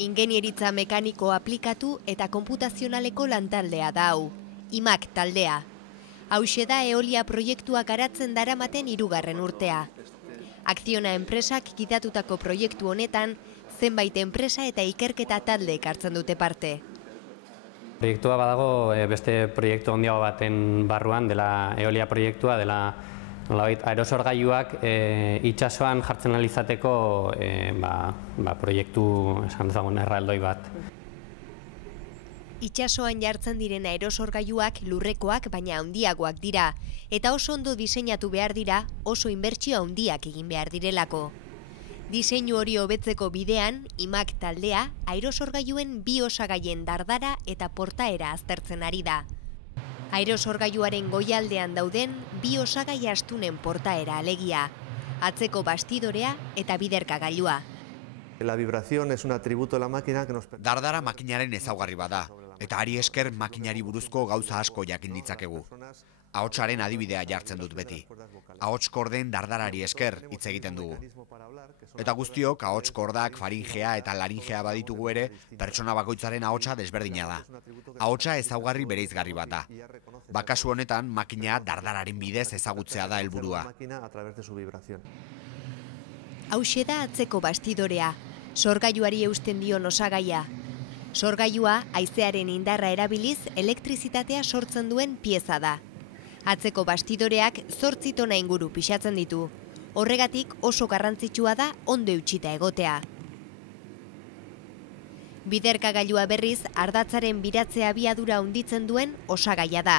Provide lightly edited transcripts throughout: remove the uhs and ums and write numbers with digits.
Ingenieritza mekaniko aplikatu eta konputazionaleko lantaldea da hau, IMAK taldea. Hauxe da eolia proiektua garatzen daramaten 3. urtea. Akziona enpresak gidatutako proiektu honetan, zenbait enpresa eta ikerketa taldeek hartzen dute parte. Proiektua badago beste proiektu handiago baten barruan, dela eolia proiektua, dela aerosorgailuak itsasoan jartzen alizateko proiektu esan dezagun erraldoi bat. Itsasoan jartzen diren aerosorgailuak lurrekoak baina handiagoak dira, eta oso ondo diseinatu behar dira, oso inbertsio handiak egin behar direlako. Diseinu hori hobetzeko bidean, IMAK taldea, aerosorgailuen 2 osagaien dardara eta portaera aztertzen ari da. Aerosorgailuaren goialdean dauden 2 osagai astunen portaera alegia, atzeko bastidorea eta biderkagailua. La vibración es un atributo de la máquina que nos... Dardara makinaren ezaugarri bada, eta ari esker makinari buruzko gauza asko jakin ditzakegu. Ahotsaren adibidea jartzen dut beti. Ahotskorden dardarari esker hitz egiten dugu. Eta guztiok ahotskordak, faringea eta laringea baditugu ere, pertsona bakoitzaren ahotsa desberdina da. Ahotsa ezaugarri bereizgarri bat da. Kasu honetan, makina dardararen bidez ezagutzea da helburua. Hauxe da atzeko bastidorea, sorgailuari eusten dion osagaia. Sorgailua haizearen indarra erabiliz elektrizitatea sortzen duen pieza da. Atzeko bastidoreak 8 tona inguru pixatzen ditu. Horregatik oso garrantzitsua da ondo eutxita egotea. Biderkagailua berriz ardatzaren biratzea abiadura handitzen duen osagaia da.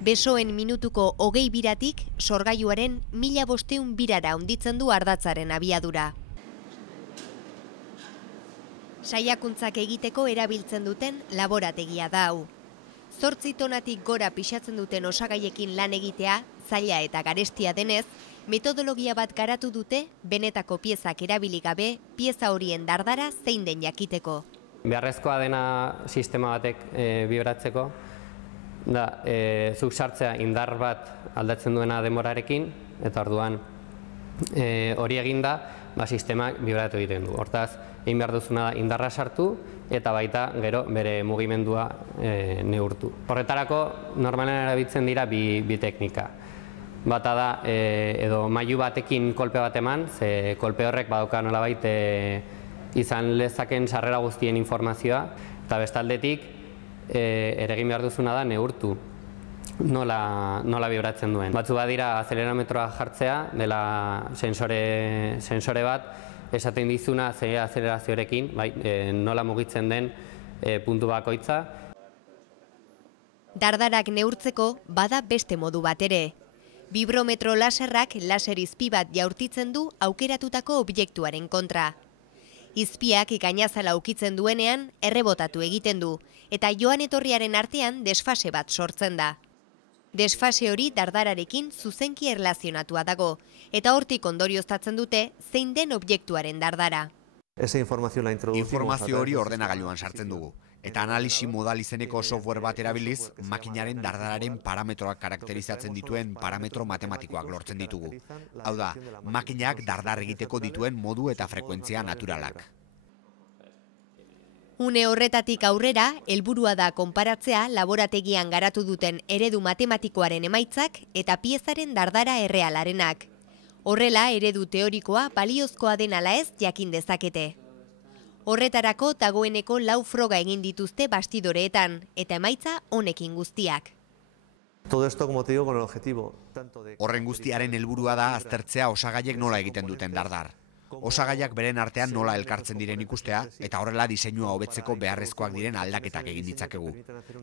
Besoen minutuko 20 biratik sorgailuaren 1500 birara handitzen du ardatzaren abiadura. Saiakuntzak egiteko erabiltzen duten laborategia da hau. 8 tonatik gora pixatzen duten osagaiekin lan egitea, zaila eta garestia denez, metodologia bat garatu dute benetako piezak erabili gabe, pieza horien dardara zein den jakiteko. Beharrezkoa dena sistema batek bibratzeko, da zuk sartzea indar bat aldatzen duena denborarekin, eta orduan hori eginda sistemak bibratu egiten du. Hortaz, egin behar duzuna da indarra sartu eta baita gero bere mugimendua neurtu. Horretarako normalen erabiltzen dira bi teknika. Bata da edo mailu batekin kolpe bat eman, ze kolpe horrek badauka nolabait izan lezaken sarrera guztien informazioa, eta bestaldetik egin behar duzuna da neurtu nola bibratzen duen. Batzu badira azelerametroa jartzea, dela sensore bat, esaten dizuna ze azelerazioarekin, nola mugitzen den puntu bakoitza. Dardarak neurtzeko bada beste modu bat ere. Vibrometro laserrak laser izpi bat jaurtitzen du aukeratutako objektuaren kontra. Izpiak ikainazala ukitzen duenean errebotatu egiten du, eta joan etorriaren artean desfase bat sortzen da. Desfase hori dardararekin zuzenki erlazionatua dago, eta hortik ondorioztatzen dute zein den objektuaren dardara. Informazio hori ordenagailuan sartzen dugu, eta analisi modal izeneko software bat erabiliz, makinaren dardararen parametroak karakterizatzen dituen parametro matematikoak lortzen ditugu. Hau da, makinak dardar egiteko dituen modu eta frekuentzia naturalak. Une horretatik aurrera, helburua da konparatzea laborategian garatu duten eredu matematikoaren emaitzak eta piezaren dardara errealarenak. Horrela, eredu teorikoa baliozkoa den ala ez jakin dezakete. Horretarako dagoeneko 4 froga egin dituzte bastidoreetan, eta emaitza honekin guztiak. Horren guztiaren helburua da aztertzea osagaiek nola egiten duten dardar. Osagaiak beren artean nola elkartzen diren ikustea, eta horrela diseinua hobetzeko beharrezkoak diren aldaketak egin ditzakegu.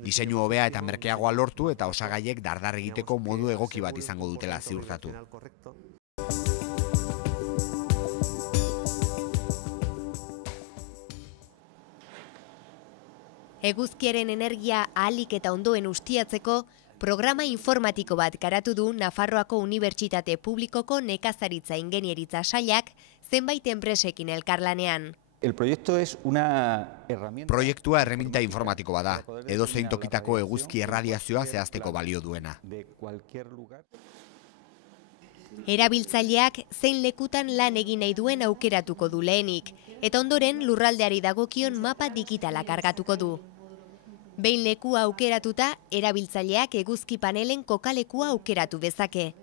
Diseinu hobea eta merkeagoa lortu eta osagaiek dardar egiteko modu egoki bat izango dutela ziurtatu. Eguzkiaren energia ahalik eta ondoen ustiatzeko, programa informatiko bat garatu du Nafarroako Unibertsitate Publikoko Nekazaritza Ingenieritza sailak zenbait enpresekin elkarlanean. Proiektua erreminta informatiko bada, edozein tokitako eguzki erradiazioa zehazteko balio duena. Erabiltzaileak zein lekutan lan egin nahi duen aukeratuko du lehenik, eta ondoren lurraldeari dagokion mapa digitala kargatuko du. Behin lekua aukeratuta, erabiltzaileak eguzki panelen kokalekua aukeratu dezake.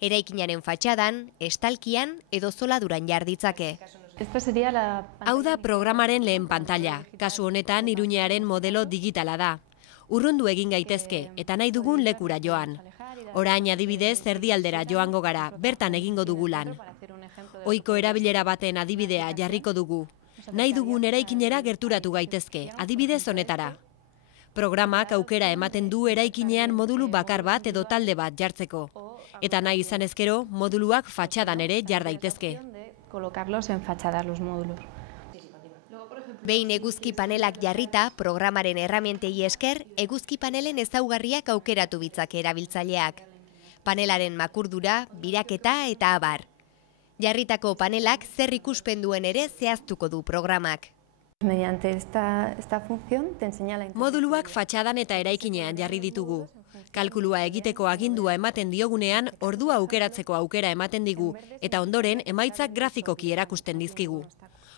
Eraikinaren fatxadan, estalkian edo zoladuran jar ditzake. Hau da programaren lehen pantalla. Kasu honetan Iruñearen modelo digitala da. Urrundu egin gaitezke eta nahi dugun lekura joan. Orain adibidez erdialdera joango gara, bertan egingo dugu lan. Ohiko erabilera baten adibidea jarriko dugu. Nahi dugun eraikinera gerturatu gaitezke, adibidez honetara. Programak aukera ematen du eraikinean modulu bakar bat edo talde bat jartzeko. Eta nahi izan ezkero, moduluak fatxadan ere jar daitezke. Behin eguzki panelak jarrita, programaren erramientei esker, eguzki panelen ezaugarriak aukeratu bitzake erabiltzaileak. Panelaren makurdura, biraketa eta abar. Jarritako panelak zer ikuspen duen ere zehaztuko du programak. Moduluak fatxadan eta eraikinean jarri ditugu. Kalkulua egiteko agindua ematen diogunean, ordua aukeratzeko aukera ematen digu, eta ondoren emaitzak grafikoki erakusten dizkigu.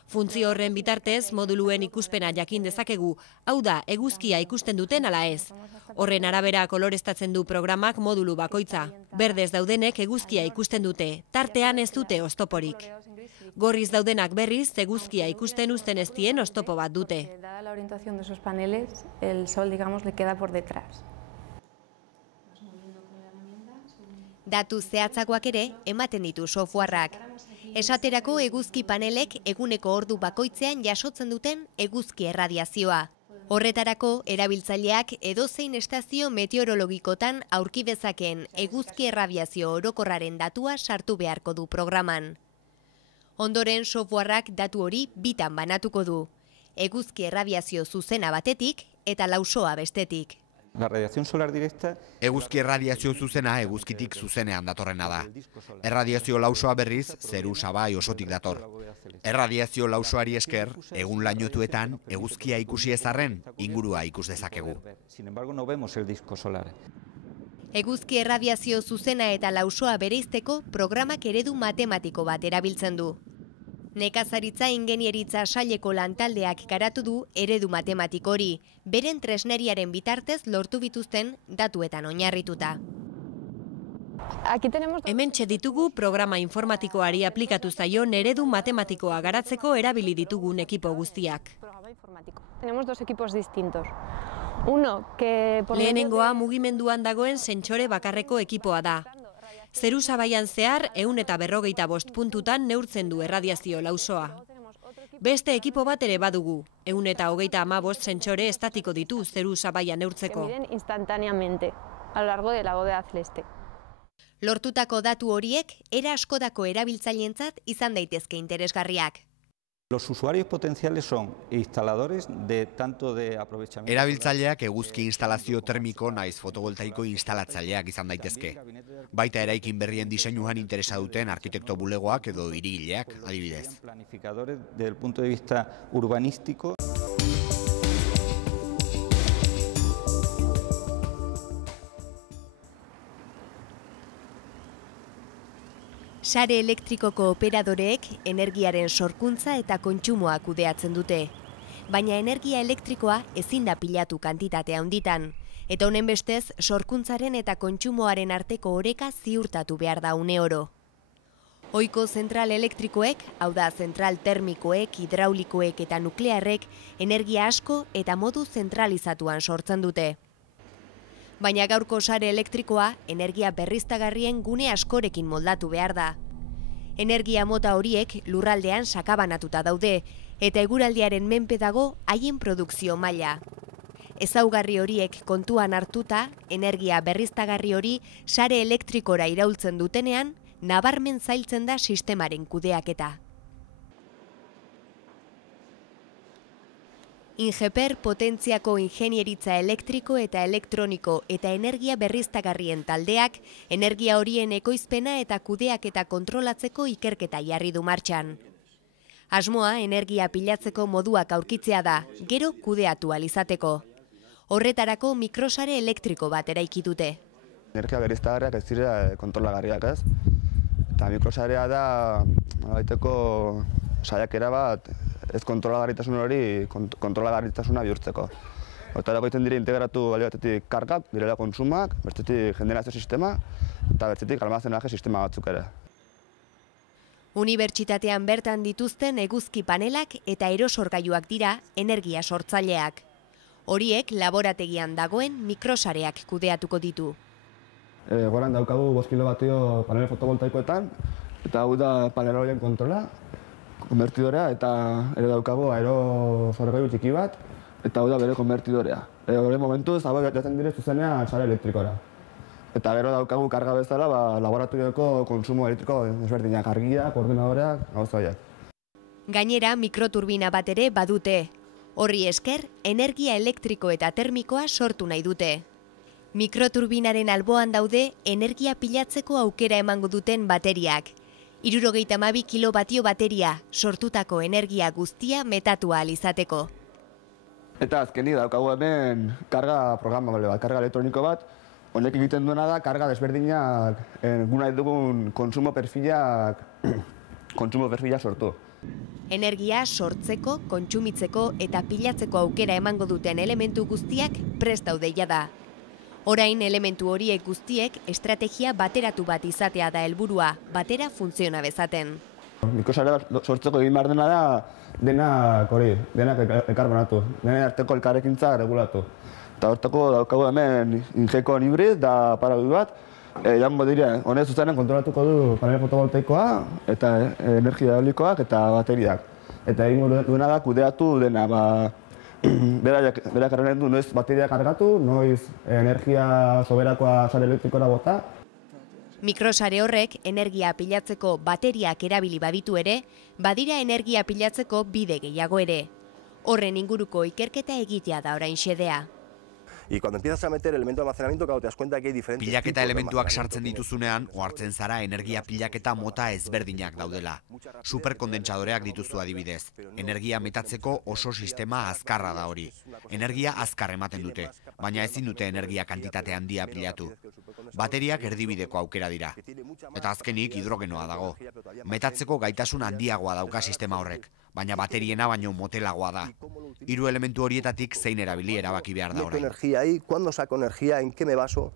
Funtzio horren bitartez, moduluen ikuspena jakin dezakegu, hau da, eguzkia ikusten duten ala ez. Horren arabera koloreztatzen du programak modulu bakoitza. Berdez daudenek eguzkia ikusten dute, tartean ez dute oztoporik. Gorriz daudenak berriz, eguzkia ikusten uzten ez dien oztopo bat dute. Datu zehatzagoak ere ematen ditu softwareak. Esaterako eguzki panelek eguneko ordu bakoitzean jasotzen duten eguzki erradiazioa. Horretarako erabiltzaileak edozein estazio meteorologikotan aurki dezakeen eguzki erradiazio orokorraren datua sartu beharko du programan. Ondoren softwareak datu hori bitan banatuko du. Eguzki erradiazio zuzena batetik eta lausoa bestetik. La radiación solar directa... Eguzki erradiazio zuzena eguzkitik zuzenean datorrena da. Erradiazio lausoa berriz, zeru sabai osotik dator. Erradiazio lausoari esker, egun lainotuetan, eguzkia ikusi ezarren, ingurua ikus dezakegu. Sin embargo, no vemos el disco solar. Eguzki erradiazio zuzena eta lausoa bereizteko programak eredu matematiko bat erabiltzen du. Nekazaritza ingenieritza saileko lantaldeak garatu du eredu matematiko hori, beren tresneriaren bitartez lortu bituzten datuetan oinarrituta. Hementxe ditugu programa informatikoari aplikatu zaion eredu matematikoa garatzeko erabili ditugun ekipo guztiak. Lehenengoa mugimenduan dagoen sentsore bakarreko ekipoa da. Zeru sabaian zehar 155 puntutan neurtzen du erradiazio lausoa. Beste ekipo bat ere badugu, 135 sentsore estatiko ditu zeru sabaian neurtzeko. Lortutako datu horiek era askodako erabiltzaileentzat izan daitezke interesgarriak. Los usuarios potenciales son instaladores de tanto de aprovechamiento... Erabiltzaileak eguzki instalazio termiko naiz fotovoltaiko instalatzaileak izan daitezke. Baita eraikin berrien diseinuan interesa duten arkitekto bulegoak edo hirigileak, adibidez. Planificadores desde el punto de vista urbanístico... Sare elektrikoko operadoreek energiaren sorkuntza eta kontsumoa kudeatzen dute. Baina energia elektrikoa ezin da pilatu kantitate handitan, eta honen bestez sorkuntzaren eta kontsumoaren arteko oreka ziurtatu behar da uneoro. Ohiko zentral elektrikoek, hau da zentral termikoek, hidraulikoek eta nuklearrek, energia asko eta modu zentralizatuan sortzen dute. Baina gaurko sare elektrikoa energia berriztagarrien gune askorekin moldatu behar da. Energia mota horiek lurraldean sakabanatuta daude, eta eguraldiaren menpe dago haien produkzio maila. Ezaugarri horiek kontuan hartuta, energia berriztagarri hori sare elektrikora iraultzen dutenean, nabarmen zailtzen da sistemaren kudeaketa. Ingeper potentziako ingenieritza elektriko eta elektroniko eta energia berriztagarrien taldeak energia horien ekoizpena eta kudeaketa kontrolatzeko ikerketa jarri du martxan. Asmoa energia pilatzeko moduak aurkitzea da, gero kudeatu alizateko. Horretarako mikrosare elektriko bat eraiki dute. Energia berriztagarriak ez dira kontrolagarriak, ez? Eta mikrosarea da, baiteko saiakera bat, ez kontrolagarritasun hori, kontrolagarritasuna bihurtzeko. Hortarako egiten dira integratu alde batetik kargak, direla kontsumak, bestetik generazio sistema, eta bestetik almazenaje sistema batzuk ere. Unibertsitatean bertan dituzten eguzki panelak eta erosorgailuak dira energia sortzaileak. Horiek laborategian dagoen mikrosareak kudeatuko ditu. Goran daukagu 5 kilovatio panel fotovoltaikoetan, eta hau da panel horien kontrola, konvertidorea, eta ere daukagu aerosorgailu txiki bat, eta hau da bere konvertidorea. Hore momentuz, hau jaten dire zuzenean sare elektrikora. Eta gero daukagu karga bezala laboratorioko kontsumo elektriko desberdinak, argiak, ordenadoreak, gauza horiek. Gainera, mikroturbina bat ere badute. Horri esker, energia elektriko eta termikoa sortu nahi dute. Mikroturbinaren alboan daude energia pilatzeko aukera emango duten bateriak. 72 kilobatio bateria, sortutako energia guztia metatu ahal izateko. Eta azkenik daukagu hemen karga programable bat, karga elektroniko bat, honek egiten duena da karga desberdinak guna dugun kontsumo perfila sortu. Energia sortzeko, kontsumitzeko eta pilatzeko aukera emango duten elementu guztiak prest daude jada. Orain elementu horiek guztiek estrategia bateratu bat izatea da helburua, batera funtziona bezaten. Mikrosarea sortzeko egin behar dena da denak ekarbonatu, denen arteko elkarrekintza regulatu. Eta hortako daukagu hemen Ingecon hibrid da parabi bat, jango dira, honez zuzenen kontrolatuko du panel fotovoltaikoa eta energia eolikoak eta bateriak. Eta egingo duena da kudeatu dena, berak errenen du noiz bateria kargatu, noiz energia soberakoa sare elektrikora bota. Mikrosare horrek energia pilatzeko bateriak erabili baditu ere, badira energia pilatzeko bide gehiago ere. Horren inguruko ikerketa egitea da orain xedea. Y cuando empiezas a meter elementos de almacenamiento, claro, te das cuenta que hay diferentes pilaketa elementuak sartzen dituzunean, ohartzen zara energia pilaketa mota ezberdinak daudela. Superkondentsadoreak dituzu adibidez. Energia metatzeko oso sistema azkarra da hori. Energia azkar ematen dute, baina ezin dute energia kantitate handia pilatu. Bateriak erdibideko aukera dira. Eta azkenik hidrogenoa dago. Metatzeko gaitasun handiagoa dauka sistema horrek, baina bateriena baino motelagoa da. 3 elementu horietatik zein erabili erabaki behar da orain. Meto energía ahí, ¿cuándo saco energía? ¿En qué me baso?